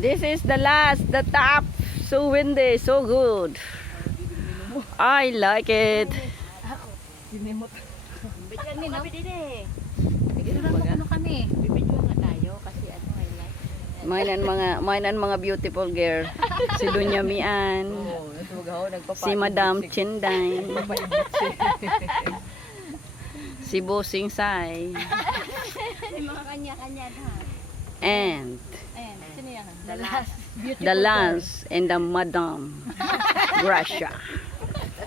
This is the last, the top. So windy, so good. I like it. Bigyan ni no? Bigyan Baga. kami. Bibidyo nga tayo kasi ano highlight. Mainan mga beautiful girl. Si Dunya Mian. Si Madam Chinday. Si Bossing Sai. May mga kanya-kanya ha. And Ayan, sino yan? The last. the lance and the Madam Gracia.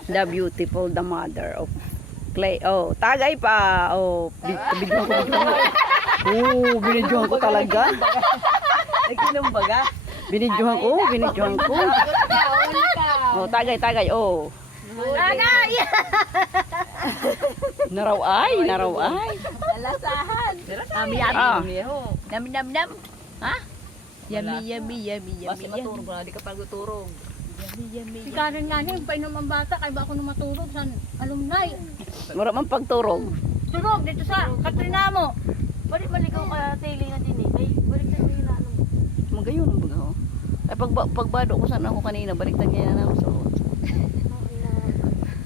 The beautiful, the mother of clay. Oh, tagay pa. Oh, binidyohan ko. Oh, binidyohan ko talaga. Nagkinumbaga. Binidyohan ko. Oh, tagay. Oh. Tagay! Naraw ay. Dalasahan. Nami Ah. Nam. Ha? Yummy. Basta maturog na, di ka pa guturog. Si Karen nga niya, painom ang bata, kaya ba ako nung matulog sa alumni? Mura man pagturog. Turog dito sa Katrina mo. Balik maligaw ka tailing na din eh. Ay, balik na yung ano. Magayon ang baga. Oh. Ay pagbado ko sana ako kanina, baliktad niya na ako sa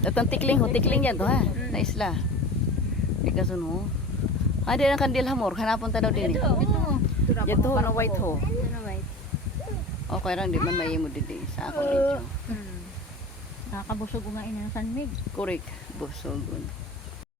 Datang tikling yan to ha. Na isla. Ikaso no. Ada ang kandil hamor, hanapon ta daw din. Ito. Yan to na white ho. Ito na white. Okay lang di man mayimo didi sa ako medyo. Nakakabusog ko nga ina ng sanmig. Correct. Busogon.